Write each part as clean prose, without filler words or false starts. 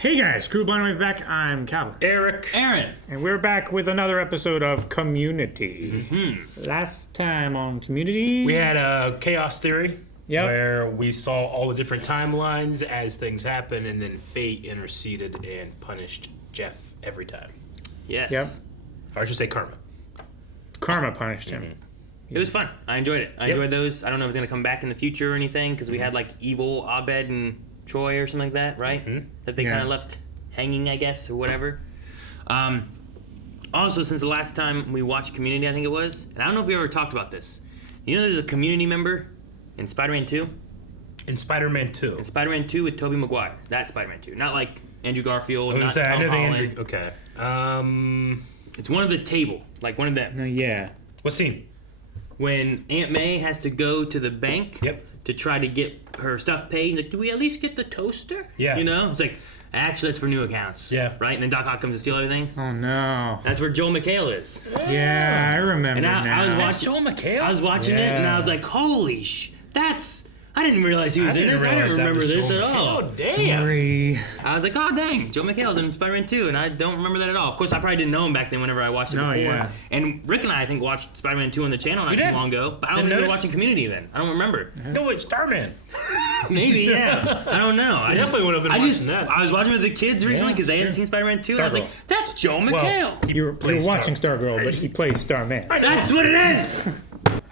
Hey guys, Crew Blind Wave back. I'm Calvin. Eric. Aaron. And we're back with another episode of Community. Mm-hmm. Last time on Community, We had a chaos theory Yep. where we saw all the different timelines as things happen, and then fate interceded and punished Jeff every time. Yes. Yep. Or I should say karma. Karma punished him. It was fun. I enjoyed it. I enjoyed those. I don't know if it's going to come back in the future or anything, because we had like evil Abed and Troy or something like that, right? That they kind of left hanging, I guess, or whatever. Also, since the last time we watched Community, I think it was, and I don't know if we ever talked about this. You know there's a community member in Spider-Man 2? In Spider-Man 2. In Spider-Man 2 with Tobey Maguire. That's Spider-Man 2. Not like Andrew Garfield, I not know Tom the Holland. Andrew. Okay. It's one of the table. Like one of them. No, yeah. What scene? When Aunt May has to go to the bank to try to get her stuff paid. Like, do we at least get the toaster? Yeah. You know? It's like, actually, that's for new accounts. Yeah. Right? And then Doc Ock comes to steal everything. Oh no. That's where Joel McHale is. Yeah, I remember And now. I was That's watching. Joel McHale? I was watching it, and I was like, holy that's... I didn't realize he was in this. I didn't remember this at all. Oh, damn. Sorry. I was like, oh, dang. Joe McHale's in Spider-Man 2, and I don't remember that at all. Of course, I probably didn't know him back then whenever I watched it before. Yeah. And Rick and I think, watched Spider-Man 2 on the channel not too long ago. But I don't think we were watching Community then. I don't remember. No, it's Starman. Maybe, yeah. I don't know. I definitely would have been watching that. I was watching with the kids recently because they hadn't seen Spider-Man 2. And I was like, that's Joe McHale. You were watching Stargirl, but he plays Starman. That's what it is.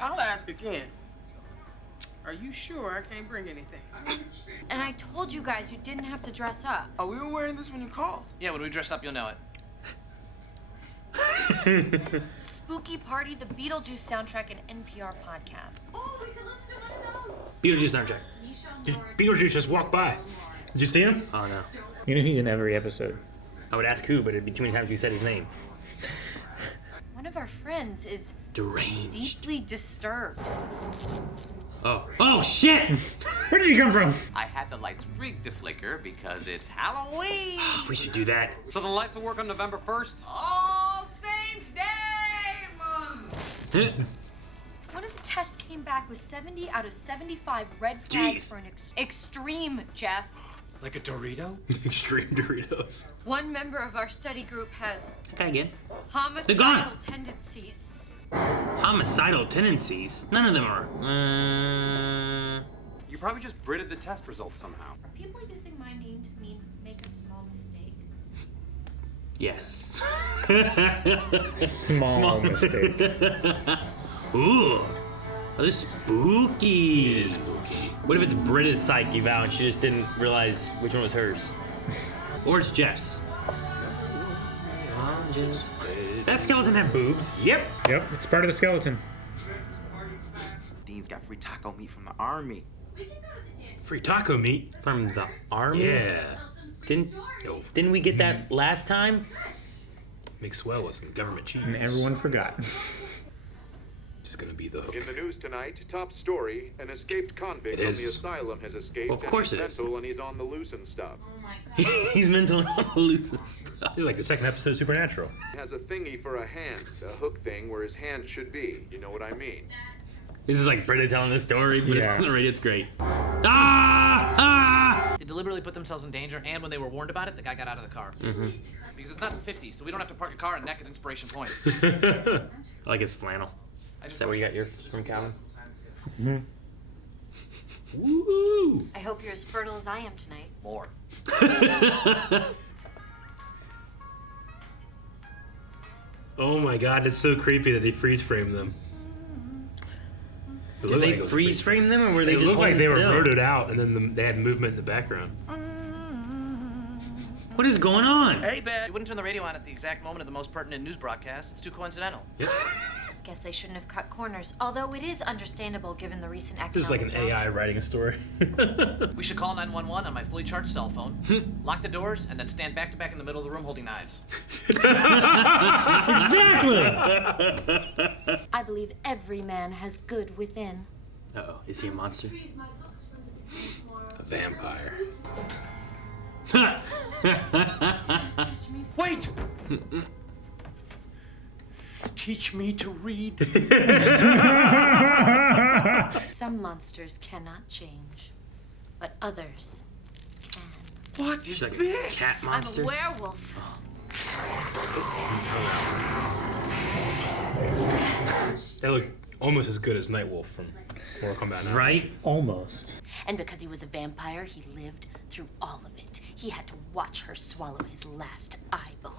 I'll ask again. Are you sure I can't bring anything? And I told you guys you didn't have to dress up. Oh, we were wearing this when you called. Yeah, when we dress up, you'll know it. Spooky Party, the Beetlejuice soundtrack and NPR podcast. Oh, we could listen to one of those. Beetlejuice soundtrack. Beetlejuice just walked by. Did you see him? Oh, no. You know he's in every episode. I would ask who, but it'd be too many times you said his name. One of our friends is Deranged. deeply disturbed. Oh, shit! Where did he come from? I had the lights rigged to flicker because it's Halloween. We should do that. So the lights will work on November 1st? All Saints Day month! One of the tests came back with 70 out of 75 red flags Jeez. for an extreme, Jeff. Like a Dorito? Extreme Doritos. One member of our study group has Okay, again. homicidal tendencies. Homicidal tendencies? None of them are. You probably just Britted the test results somehow. Are people using my name to mean make a small mistake? Yes. Small mistake. Ooh. Oh, this is spooky. It is spooky. What if it's Britta's psych eval and she just didn't realize which one was hers? Or it's Jeff's. That skeleton had boobs. Yep. Yep, it's part of the skeleton. Dean's got free taco meat from the army. We can go to the dance. Free taco meat. From the army? Yeah. Didn't we get that last time? Mixed well with some government cheese. And everyone forgot. Just gonna be the hook. In the news tonight, top story, an escaped convict It from is. the asylum has escaped. Well, of course and it he's is. mental and he's on the loose and stuff. Oh my god. He's mental loose and stuff. This is like the second episode of Supernatural. He has a thingy for a hand, a hook thing where his hand should be. You know what I mean? This is like Britta telling this story, but it's Yeah. on the radio. It's great. Ah! They deliberately put themselves in danger, and when they were warned about it, the guy got out of the car. Because it's not the 50s, so we don't have to park a car at Neck at Inspiration Point. I like his flannel. Is that where you got yours from, Calvin? Woo! I hope you're as fertile as I am tonight. More. Oh my god, it's so creepy that they freeze frame them. It Did looked they like it was freeze frame them, or were they It just looked like holding they were still? rotoed out, and then they had movement in the background. What is going on? Hey, Bad. You wouldn't turn the radio on at the exact moment of the most pertinent news broadcast. It's too coincidental. Yep. Guess they shouldn't have cut corners, although it is understandable given the recent economic This is like an downturn. AI writing a story. We should call 911 on my fully charged cell phone, lock the doors, and then stand back to back in the middle of the room holding knives. Exactly! I believe every man has good within. Uh-oh, is he a monster? Retrieve my books from the desk tomorrow. A vampire. Teach me. Wait! Teach me to read. Some monsters cannot change, but others can. What is She's like this? a cat monster. I'm a werewolf. They look almost as good as Nightwolf from Mortal Kombat 9. Right? Almost. And because he was a vampire, he lived through all of it. He had to watch her swallow his last eyeball.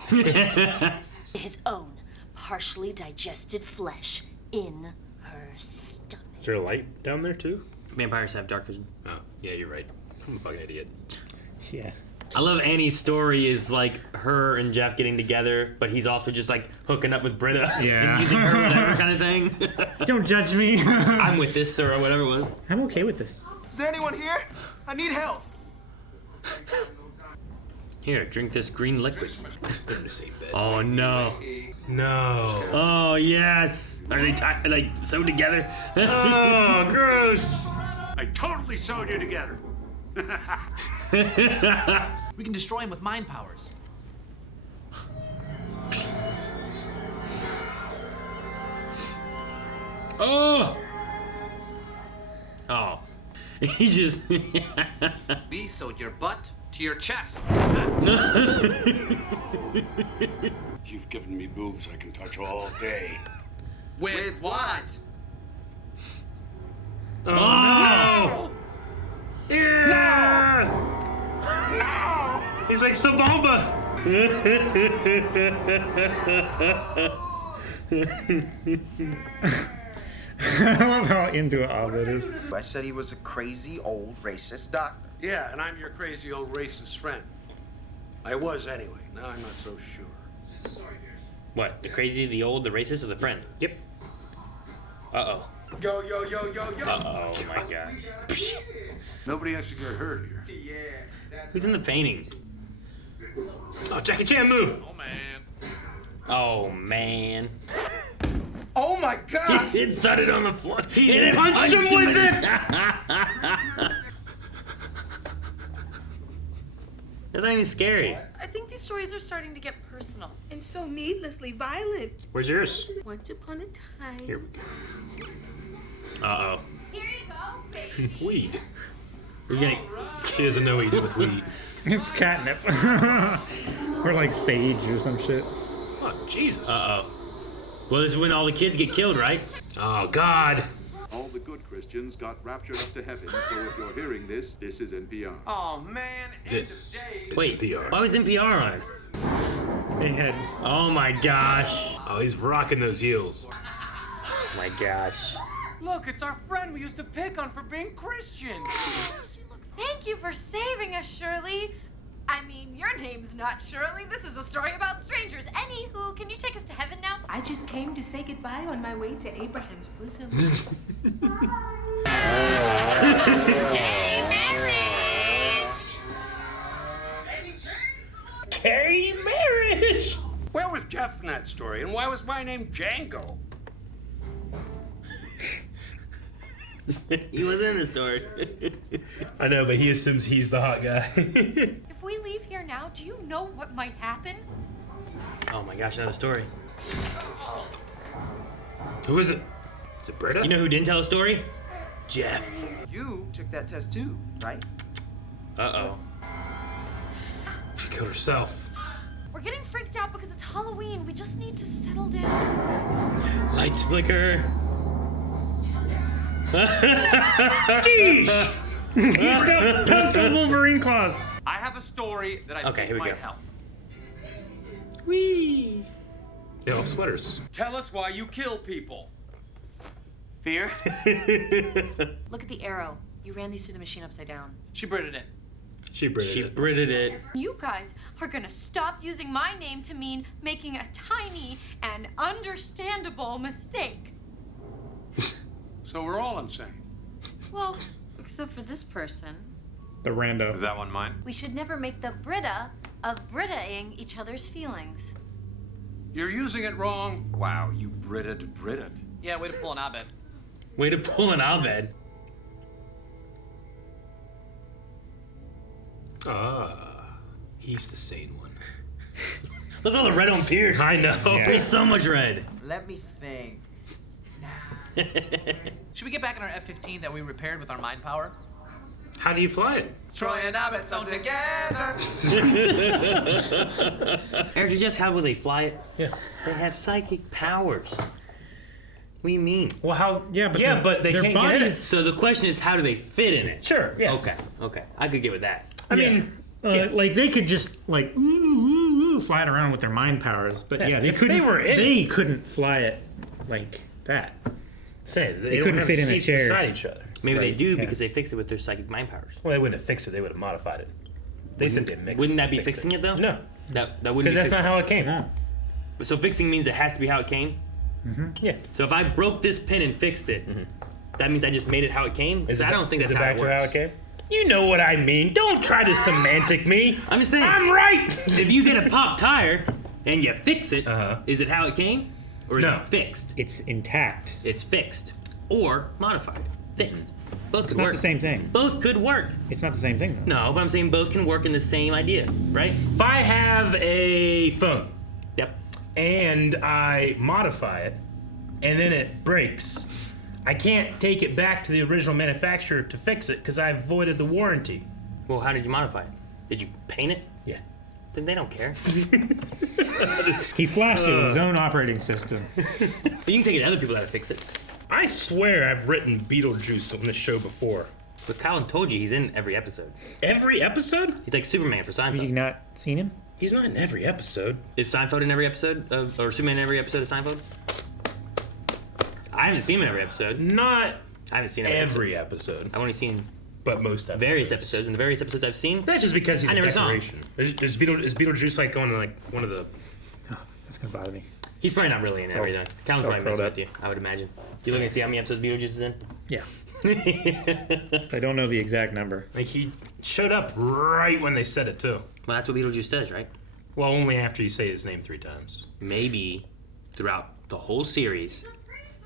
His own partially digested flesh in her stomach. Is there a light down there too? Vampires have dark vision. Oh, yeah, you're right. I'm a fucking idiot. Yeah. I love Annie's story is like her and Jeff getting together, but he's also just like hooking up with Britta Yeah. and using her whatever kind of thing. Don't judge me. I'm with this or whatever it was. I'm okay with this. Is there anyone here? I need help. Here, drink this green liquid. They're in the same bed. Oh no. No. Oh yes. Are they like sewed together? Oh, gross. I totally sewed you together. We can destroy him with mind powers. Oh. Oh. He just. We sewed your butt to your chest. You've given me boobs I can touch all day. With what? Oh no! Yeah. No. He's like Sabomba. I love how into it Abed is. I said he was a crazy old racist doctor. Yeah, and I'm your crazy old racist friend. I was anyway. Now I'm not so sure. What? The crazy, the old, the racist, or the friend? Yep. Uh-oh. Yo, yo, yo, yo, yo. Uh-oh, my God. Nobody has to get hurt here. Who's in the painting? Oh, Jackie Chan, move. Oh man. Oh, man. Oh my God! He thudded on the floor. He punched him with it. That's not even scary. I think these stories are starting to get personal. And so needlessly violent. Where's yours? Once upon a time. Here we go. Uh-oh. Here you go, baby. Weed. We're getting... She doesn't know what you did with weed. It's catnip. Or like sage or some shit. Oh, Jesus. Uh-oh. Well, this is when all the kids get killed, right? Oh, God. All the good Christians got raptured up to heaven, so if you're hearing this, this is NPR. Oh man, This. Wait, NPR. why was NPR on? They had Oh, my gosh. Oh, he's rocking those heels. Oh, my gosh. Look, it's our friend we used to pick on for being Christian. Thank you for saving us, Shirley. I mean, your name's not Shirley. This is a story about strangers. Anywho, can you take us to heaven now? I just came to say goodbye on my way to Abraham's bosom. Gay marriage. Where was Jeff in that story, and why was my name Django? He was in the story. I know, but he assumes he's the hot guy. If we leave here now, do you know what might happen? Oh, my gosh, another story. Who is it? Is it Britta? You know who didn't tell a story? Jeff. You took that test too, right? Uh-oh. She killed herself. We're getting freaked out because it's Halloween. We just need to settle down. Lights flicker. Jeez! He's got pencil Wolverine claws. I have a story that I Okay, think here we might go. help. Whee! They all have sweaters. Tell us why you kill people. Fear? Look at the arrow. You ran these through the machine upside down. She Britted it. She Britted She it. Britted it. You guys are gonna stop using my name to mean making a tiny and understandable mistake. So we're all insane. Well, except for this person. The rando. Is that one mine? We should never make the Britta of Britta-ing each other's feelings. You're using it wrong. Wow, you Britted. Yeah, way to pull an Abed. Way to pull an Abed. Ah, he's the sane one. Look at all the red on Pierce. I know. Yeah. There's so much red. Let me think. Should we get back in our F-15 that we repaired with our mind power? How do you fly it? Troy and Abbott sew together. Eric, you just how will they fly it? Yeah. They have psychic powers. What do you mean? Well, how? Yeah, but they their can't get in it. bodies- So the question is, how do they fit in it? Sure. Yeah. Okay. I could get with that. I Yeah. mean, like they could just like fly it around with their mind powers, but Yeah, yeah, they if couldn't. they were in they couldn't fly it like that. say they couldn't don't have fit in a seats chair. beside each other. Maybe they Right, do yeah. because they fix it with their psychic mind powers. Well, they wouldn't have fixed it. They would have modified it. They said they mixed. Wouldn't that be fixed fixing it though? No, That wouldn't. because be that's not fixing how it came. No. it. So fixing means it has to be how it came. Yeah. So if I broke this pin and fixed it, that means I just made it how it came. Is it, I don't think is that's it how back it to works. how it came? You know what I mean. Don't try to semantic me. I'm just saying. I'm right. If you get a pop tire and you fix it, Uh-huh. is it how it came, or is No. it fixed? It's intact. It's fixed or modified. Fixed. Both It's could not work. the same thing. Both could work. It's not the same thing though. No, but I'm saying both can work in the same idea, right? If I have a phone Yep. and I modify it, and then it breaks, I can't take it back to the original manufacturer to fix it because I voided the warranty. Well, how did you modify it? Did you paint it? Yeah. Then they don't care. He flashed it with his own operating system. But you can take it to other people that fix it. I swear I've written Beetlejuice on this show before. But Colin told you he's in every episode. Every episode? He's like Superman for Have you Seinfeld. not seen him? He's not in every episode. Is Seinfeld in every episode of, or Superman in every episode of Seinfeld? I haven't seen him in every episode. Not I haven't seen every episode, I've only seen but most episodes. various episodes, and the various episodes I've seen. That's just because he's I a never saw him. decoration. Is Beetlejuice like going to like one of the? That's gonna bother me. He's probably not really in everything. Colin's all probably messing curled with you, I would imagine. You look and see how many episodes Beetlejuice is in? Yeah. I don't know the exact number. Like he showed up right when they said it too. Well, that's what Beetlejuice does, right? Well, only after you say his name 3 times. Maybe throughout the whole series,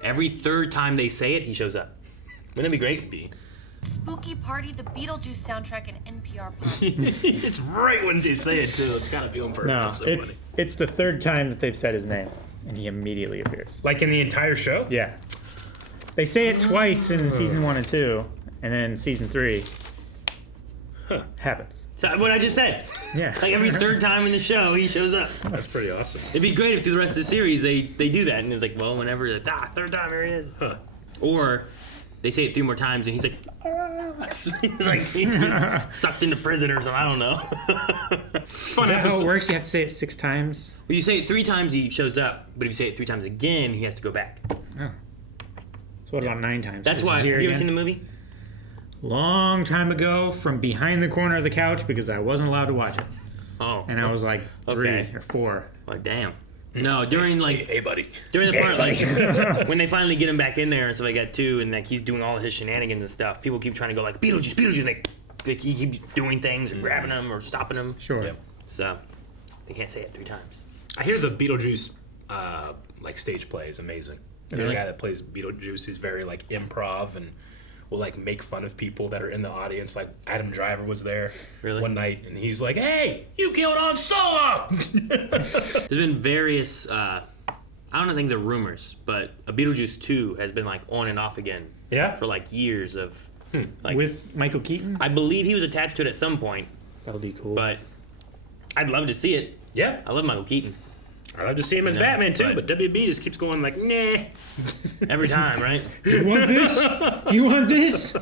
every third time they say it, he shows up. Wouldn't that be great? Spooky Party, the Beetlejuice soundtrack, and NPR party. It's right when they say it too. It's gotta be on purpose. No, so it's the third time that they've said his name, and he immediately appears. like in the entire show. Yeah. They say it twice in season 1 and 2, and then season 3 happens. So what I just said. Yeah. Like every third time in the show, he shows up. That's pretty awesome. It'd be great if through the rest of the series they do that, and it's like, well, whenever third time here he is. Huh. Or they say it 3 more times, and he's like, he's like he gets sucked into prison or something. I don't know. It's fun Is that how episode. it works? You have to say it 6 times? Well, you say it 3 times, he shows up, but if you say it 3 times again, he has to go back. So what about 9 times? That's Is he why. here Have you ever again? seen the movie? Long time ago, from behind the corner of the couch because I wasn't allowed to watch it, Oh, and I was like 3 Okay. or 4. like damn. No, during like Hey, buddy. during the part like when they finally get him back in there and stuff like that too, and like he's doing all of his shenanigans and stuff. People keep trying to go like Beetlejuice, Beetlejuice. Like he keeps doing things or grabbing them or stopping them. Sure. Yep. So they can't say it 3 times. I hear the Beetlejuice like stage play is amazing. Really? The guy that plays Beetlejuice is very like improv and will like make fun of people that are in the audience. Like Adam Driver was there Really? one night and he's like, "Hey, you killed Han Solo!" There's been various. I don't think they're rumors, but a Beetlejuice 2 has been like on and off again Yeah. for like years of. Like, With Michael Keaton? I believe he was attached to it at some point, That would be cool. but I'd love to see it. Yeah. I love Michael Keaton I love to see him as No, Batman too, but but- WB just keeps going like, nah. every time, right? You want this? You want this?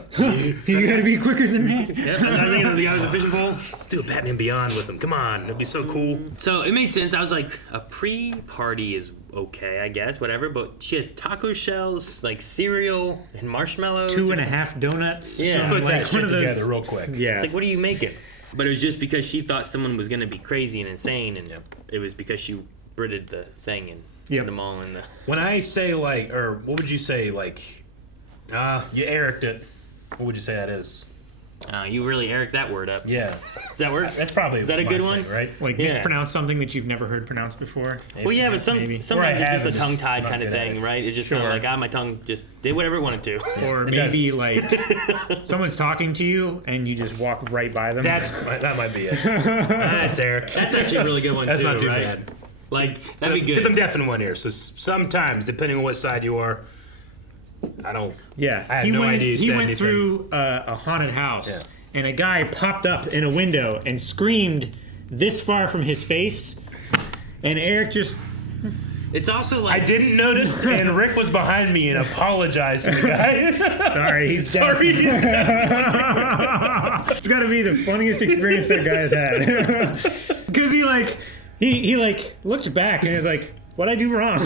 You gotta be quicker than that. Yep, I was thinking of the guy with the fishing pole. Let's do a Batman Beyond with him. Come on, it'd be so cool. So it made sense. I was like, a pre-party is okay, I guess, whatever. But she has taco shells, like cereal and marshmallows. 2.5 donuts. Yeah. from, Put like, that one shit of those- together real quick. Yeah. It's like, what are you making? But it was just because she thought someone was gonna be crazy and insane, and Yep. it was because she Britted the thing and Yep. put them all in the. When I say like, or what would you say like, you Eric'd it. What would you say that is? You really Eric that word up. Yeah. Does that work? That's probably Is that a my good thing, one? right? Like Yeah. mispronounce something that you've never heard pronounced before. Well, yeah, but Maybe. sometimes Or I it's just a have, just tongue-tied not kind of good at thing, it. right? It's just kind Sure. of like, my tongue just did whatever it wanted to. Or It maybe does. like someone's talking to you and you just walk right by them. That might be it. That's Eric. That's actually a really good one, That's too, not too right? bad. Like, that'd be Because I'm good. deaf in one ear, so sometimes, depending on what side you are, I don't. Yeah, I had he no went, idea you he said went anything. through a haunted house, Yeah. and a guy popped up in a window and screamed this far from his face, and Eric just... It's also like... I didn't notice, and Rick was behind me and apologized to the guy. Sorry, he's Sorry. It's got to be the funniest experience that guy's had. Because he looked back and is like, what'd I do wrong?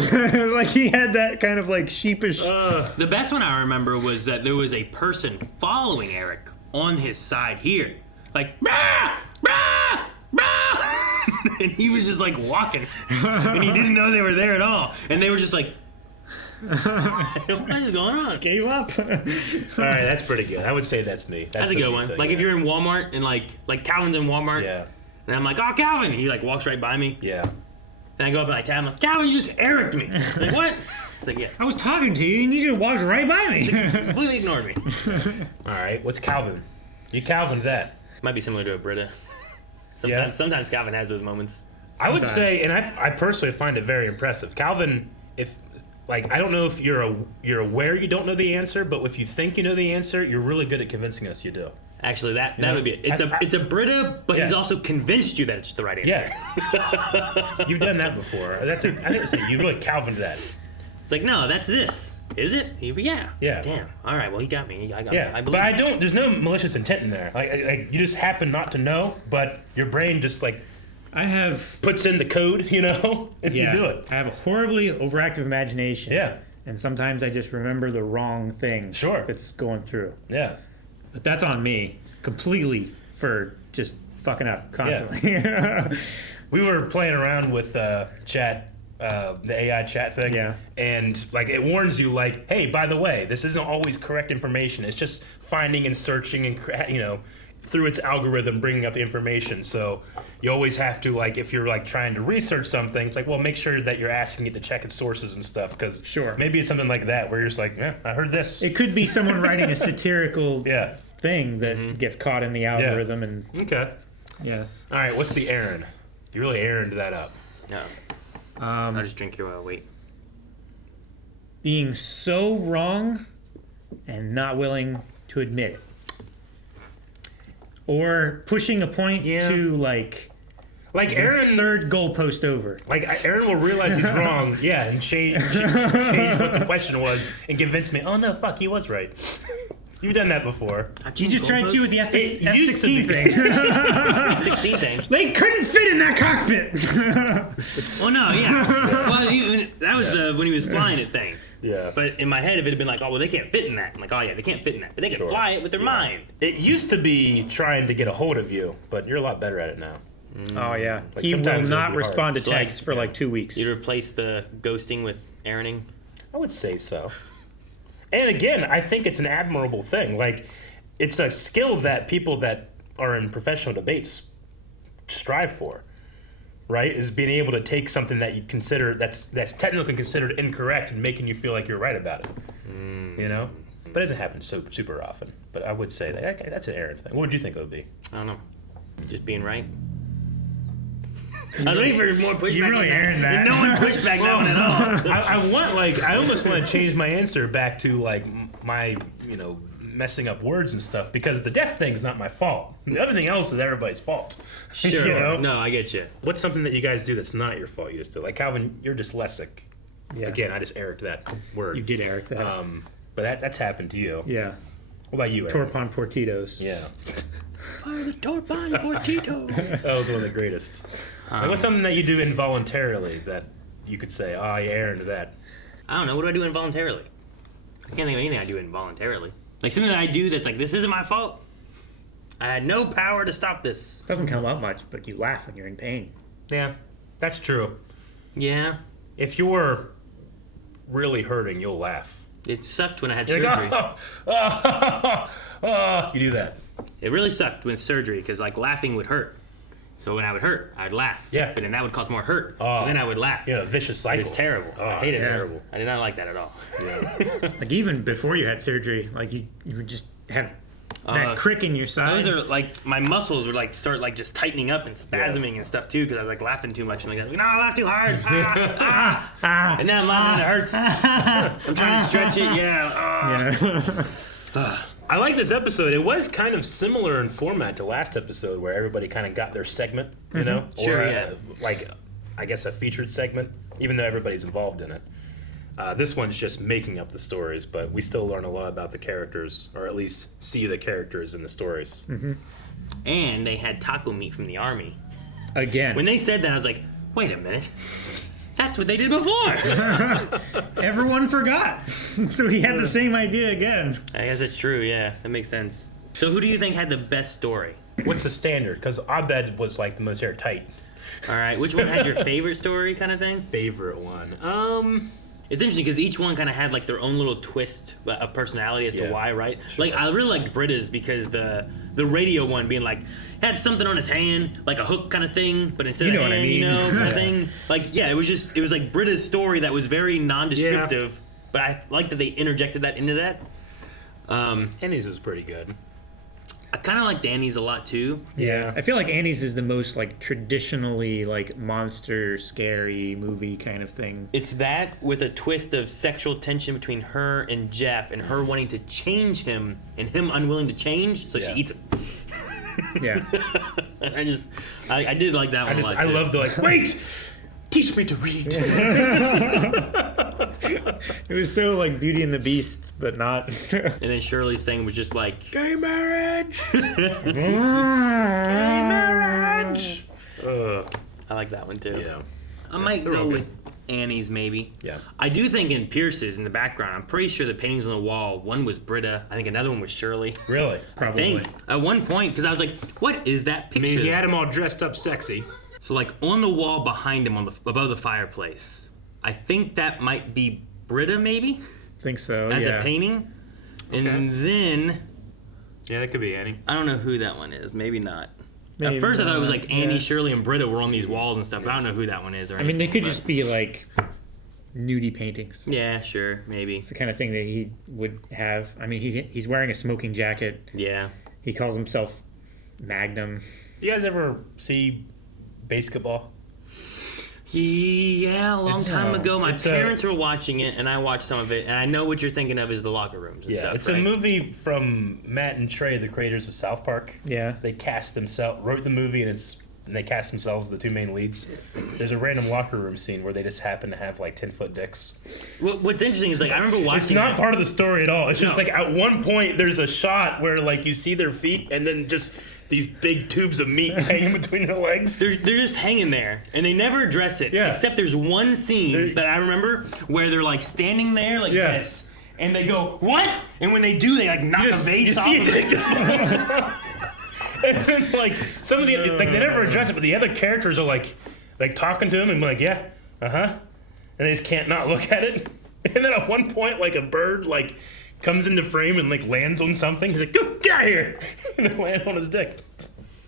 Like he had that kind of like sheepish... The best one I remember was that there was a person following Eric on his side here. Like, bah! Bah! Bah! And he was just like walking. And he didn't know they were there at all. And they were just like, what is going on? Gave up. All right, that's pretty good. I would say that's me. That's a good one. Like if you're in Walmart and like Calvin's in Walmart. Yeah. And I'm like, oh, Calvin. He like walks right by me. Yeah. And I go up and I tap him. Like, Calvin, you just Eric'd me. Like, what? It's like, yeah. I was talking to you and you just walked right by me. Completely ignored me. All right, what's Calvin? You Calvined that. Might be similar to a Britta. Sometimes Calvin has those moments. I would say, and I personally find it very impressive. Calvin, if like I don't know if you're aware you don't know the answer, but if you think you know the answer, you're really good at convincing us you do. Actually, that would be it. It's a Britta, but he's also convinced you that it's the right answer. Yeah. You've done that before. I think you really Calvined that. It's like, no, that's this. Is it? Yeah. Yeah. Damn. All right. Well, he got me. I got me. Yeah. I But believe I don't. There's no malicious intent in there. Like you just happen not to know, but your brain just like I have puts in the code, you know, and you do it. I have a horribly overactive imagination. Yeah. And sometimes I just remember the wrong thing. Sure. That's going through. Yeah. But that's on me completely for just fucking up constantly. Yeah. We were playing around with chat. The AI chat thing, and like it warns you, like, hey, by the way, this isn't always correct information. It's just finding and searching and through its algorithm bringing up the information. So you always have to, like, if you're like trying to research something, it's like, well, make sure that you're asking it to check its sources and stuff, because maybe it's something like that where you're just like, I heard this. It could be someone writing a satirical thing that gets caught in the algorithm and all right, what's the errand? You really errand that up. No. I'll just drink your wait. Being so wrong and not willing to admit it. Or pushing a point to like Aaron, third goalpost over. Like Aaron will realize he's wrong, and change what the question was and convince me, oh no, fuck, he was right. You've done that before. You just tried to with the F-16 thing. 16 thing. They couldn't fit in that cockpit. Oh no, yeah. Well, that was when he was flying it thing. Yeah. But in my head, if it had been like, oh well, they can't fit in that. I'm like, oh yeah, they can't fit in that, but they can fly it with their mind. It used to be trying to get a hold of you, but you're a lot better at it now. Oh yeah. Like, He will sometimes it'll not be hard. respond to texts for like 2 weeks. You replace the ghosting with Aaroning? I would say so. And again, I think it's an admirable thing. Like, it's a skill that people that are in professional debates strive for, right? Is being able to take something that you consider that's technically considered incorrect and making you feel like you're right about it. You know? But it doesn't happen so super often. But I would say that okay, that's an Aaron thing. What would you think it would be? I don't know. Just being right. I was waiting for more pushback. You really earned that. No one pushed back that one at all. I almost want to change my answer back to like my, messing up words and stuff, because the deaf thing's not my fault. Everything else is everybody's fault. Sure. No, I get you. What's something that you guys do that's not your fault? You just do. Like Calvin, you're dyslexic. Yeah. Again, I just Eric that word. You did Eric that. But that's happened to you. Yeah. What about you, Eric? Torpon Portitos. Yeah. Torpon Portitos. That was one of the greatest. Like, what's something that you do involuntarily that you could say, oh, you Aaron to that? I don't know. What do I do involuntarily? I can't think of anything I do involuntarily. Like something that I do that's like, this isn't my fault. I had no power to stop this. Doesn't come up much, but you laugh when you're in pain. Yeah, that's true. Yeah. If you're really hurting, you'll laugh. It sucked when I had You're surgery. You do that. It really sucked with surgery because like laughing would hurt. So when I would hurt, I'd laugh. Yeah. But then that would cause more hurt. So then I would laugh. Yeah, a vicious cycle. It's terrible. Oh, I hate it's it. terrible. I did not like that at all. Yeah. Like even before you had surgery, like you would just have that crick in your side. Those are like my muscles would like start like just tightening up and spasming and stuff too because I was like laughing too much and like no, I laugh too hard. And then I'm laughing and it hurts. I'm trying to stretch it. Yeah. I like this episode. It was kind of similar in format to last episode, where everybody kind of got their segment, you know, Sure, or yeah. like I guess a featured segment, even though everybody's involved in it. This one's just making up the stories, but we still learn a lot about the characters, or at least see the characters in the stories. And they had taco meat from the army. Again. When they said that, I was like, wait a minute. That's what they did before. Everyone forgot. So he had the same idea again. I guess that's true, yeah. That makes sense. So who do you think had the best story? What's the standard? Because Abed was like the most airtight. All right, which one had your favorite story kind of thing? Favorite one? It's interesting because each one kind of had like their own little twist of personality as to why, right? Sure. Like I really liked Britta's because the radio one being like had something on his hand, like a hook kind of thing, but instead You of know what I hand, mean. you know, kind of thing. Like it was like Britta's story that was very nondescriptive, but I like that they interjected that into that. Annie's was pretty good. I kind of like Danny's a lot too. Yeah. I feel like Annie's is the most like traditionally like monster scary movie kind of thing. It's that with a twist of sexual tension between her and Jeff, and her wanting to change him and him unwilling to change, so she eats him. Yeah. I did like that one. I love the like, wait, teach me to read. It was so like Beauty and the Beast, but not. And then Shirley's thing was just like Gay marriage. Gay marriage. I like that one too. Yeah. I might go with Annie's maybe. Yeah. I do think in Pierce's in the background, I'm pretty sure the paintings on the wall, one was Britta, I think another one was Shirley. Really? Probably. I think. At one point, because I was like, what is that I picture? mean, he had him all dressed up sexy. So like on the wall behind him, above the fireplace, I think that might be Britta maybe Think so. as yeah. a painting, and then Yeah, that could be Annie. I don't know who that one is. Maybe not. Maybe At first, I thought it was like Annie, yeah. Shirley, and Britta were on these walls and stuff. But I don't know who that one is. Or I mean, they could but- just be like nudie paintings. Yeah, sure, maybe. It's the kind of thing that he would have. I mean, he's wearing a smoking jacket. Yeah. He calls himself Magnum. You guys ever see BASEketball? Yeah, a long It's- time ago, my it's a- parents were watching it, and I watched some of it, and I know what you're thinking of is the locker rooms and Yeah, stuff, it's right? a movie from Matt and Trey, the creators of South Park. Yeah. They wrote the movie, and they cast themselves as the two main leads. There's a random locker room scene where they just happen to have like 10-foot dicks. What's interesting is like I remember watching. It's not part of the story at all. It's just No. like at one point there's a shot where like you see their feet, and then just these big tubes of meat hanging between their legs. They're just hanging there, and they never address it. Yeah. Except there's one scene that I remember where they're like standing there like Yeah. this, and they go, "What?" And when they do, they like knock a vase off. see a dick just and then like some of the like they never address it, but the other characters are like talking to him and be like, yeah, and they just can't not look at it. And then at one point, like a bird like comes into frame and like lands on something. He's like, "Go get out of here!" And then lands on his dick.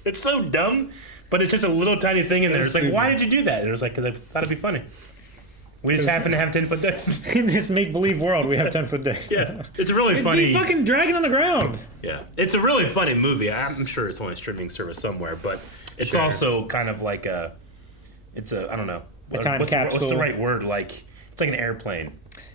It's so dumb, but it's just a little tiny thing in there. It's like, why did you do that? And it was like, because I thought it'd be funny. We just happen to have 10-foot dicks. In this make-believe world, we have 10-foot dicks. Yeah, it's really It'd funny. be fucking dragging on the ground. Yeah, it's a really funny movie. I'm sure it's on a streaming service somewhere, but it's Sure. also kind of like I don't know. A time what's capsule. the right word? Like, it's like an airplane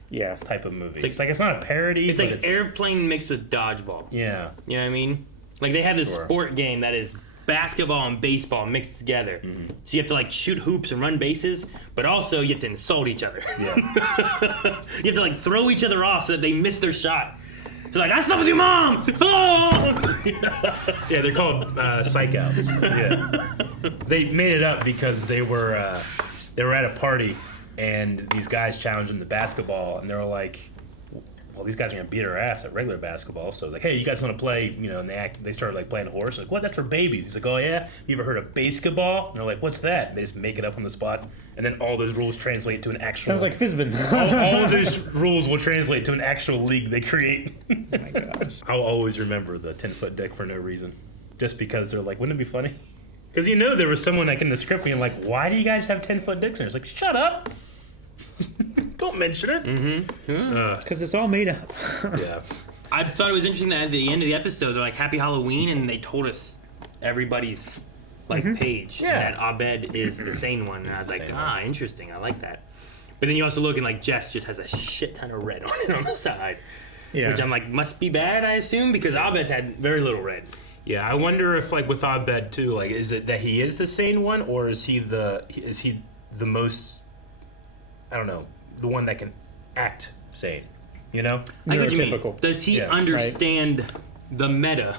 Yeah. type of movie. It's like it's not a parody. It's but like airplane mixed with dodgeball. Yeah. You know what I mean? Like they have this Sure. sport game that is basketball and baseball mixed together. Mm-hmm. So you have to like shoot hoops and run bases, but also you have to insult each other. Yeah. You have to like throw each other off so that they miss their shot. They're like, I slept with your mom! Oh! Yeah, they're called psych outs. Yeah. They made it up because they were at a party and these guys challenged them to basketball, and they were like, well, these guys are gonna beat our ass at regular basketball. So like, hey, you guys want to play? You know, and they started like playing horse. Like, what? That's for babies. He's like, oh yeah. You ever heard of BASEketball? And they're like, what's that? And they just make it up on the spot, and then all those rules translate to an actual. Sounds like Fizbin. all of those rules will translate to an actual league they create. Oh my gosh. I'll always remember the 10-foot dick for no reason, just because they're like, wouldn't it be funny? Because you know there was someone like in the script being like, why do you guys have 10-foot dicks? And it's like, shut up. Don't mention it. Mm-hmm. Because it's all made up. Yeah. I thought it was interesting that at the end of the episode, they're like, Happy Halloween, and they told us everybody's like page. Yeah. And that Abed is the sane one. And I was the like, sane ah, interesting. I like that. But then you also look and like Jess just has a shit ton of red on it on the side. Yeah. Which I'm like, must be bad, I assume, because Abed's had very little red. Yeah, I wonder if like with Abed too, like is it that he is the sane one, or is he the most, I don't know, the one that can act sane, you know? I get what you mean. Neurotypical. Does he understand the meta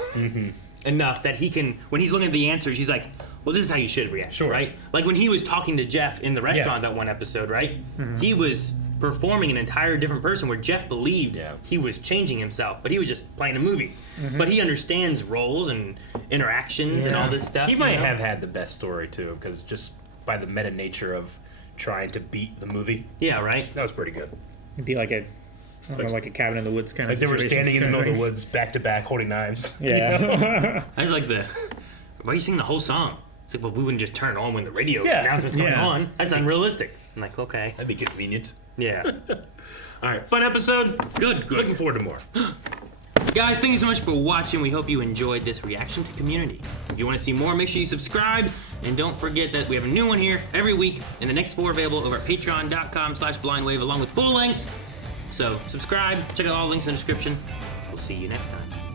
enough that he can, when he's looking at the answers, he's like, well, this is how you should react, right? Like when he was talking to Jeff in the restaurant that one episode, right? He was performing an entire different person where Jeff believed he was changing himself, but he was just playing a movie. But he understands roles and interactions and all this stuff. He might have had the best story too, because just by the meta nature of trying to beat the movie. Yeah, right? That was pretty good. It'd be like a cabin in the woods kind like of they were situation. standing in the middle of the woods back to back holding knives. Yeah. You know? I was like, why are you singing the whole song? It's like, well, we wouldn't just turn it on when the radio announcement's going on. That's unrealistic. I'm like, okay. That'd be convenient. Yeah. All right, fun episode. Good. Looking forward to more. Guys, thank you so much for watching. We hope you enjoyed this reaction to Community. If you want to see more, make sure you subscribe. And don't forget that we have a new one here every week. And the next 4 available over at patreon.com/blindwave along with full length. So subscribe, check out all the links in the description. We'll see you next time.